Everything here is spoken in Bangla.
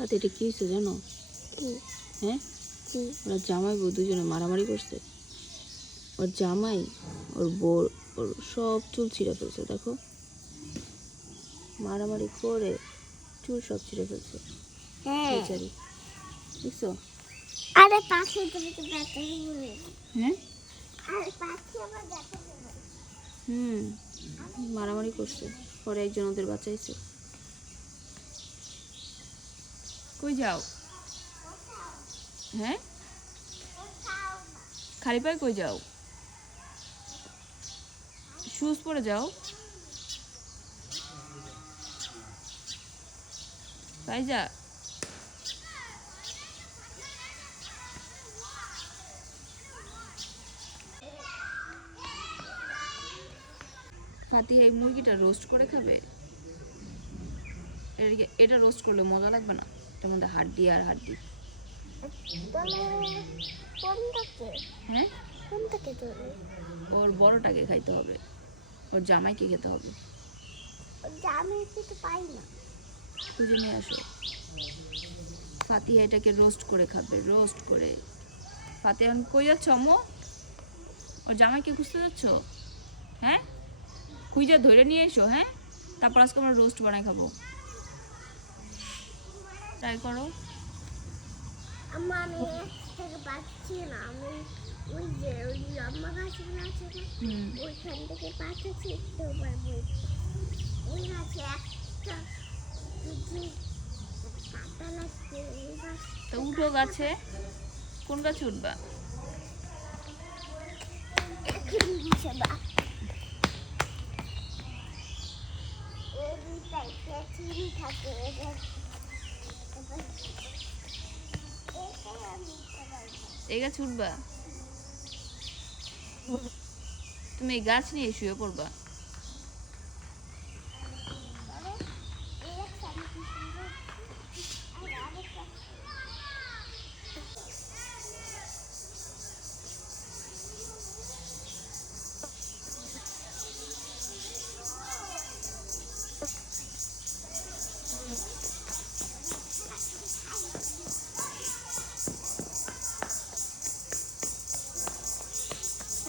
হাতে এটা কি হয়েছে জানো? হ্যাঁ? ওরা জামাই বউ দুজনে মারামারি করছে। ওর জামাই ওর বউ ওর সব চুল ছিঁড়ে ফেলছে দেখো। মারামারি করে চুল সব ছিঁড়ে ফেলছে। হ্যাঁ। বেচারি। দেখছ? আরে পাখি তুমি তো ব্যথা হ্যাঁ? আরে পাখি আবার ব্যথা হুম। মারামারি করছে। পরে একজন ওদের বাঁচাইছে। কই যাও? হ্যাঁ? খালি পায়ে কই যাও? শুজ পরে যাও। তাই যা ফাতি, এই মুরগিটা রোস্ট করে খাবে? এটা রোস্ট করলে মজা লাগবে না? এটার মধ্যে হাড্ডি আর হাড্ডি। হ্যাঁ? ওর বড়টাকে খাইতে হবে। ওর জামাইকে খেতে হবে। খুঁজে নিয়ে আসো। ফাতিহা এটাকে রোস্ট করে খাবে রোস্ট করে। ফাতিহা কই যাচ্ছ আম্মু? ওর জামাইকে খুঁজতে যাচ্ছ? হ্যাঁ? খুঁজে ধরে নিয়ে এসো হ্যাঁ? তারপর আজকে আমরা রোস্ট বানাই খাব। ট্রাই করো। আমি পাচ্ছি না। আমি ওই যে ওই লম্বা গাছগুলো আছে ওইখান থেকে পাঠাচ্ছি তো পারব ওই গাছে একটা পাতা লাগছে গাছ তো উঠো গাছে। কোন গাছে উঠবা? থাকে এই গাছ উঠবা। তুমি এই গাছ নিয়ে শুয়ে পড়বা।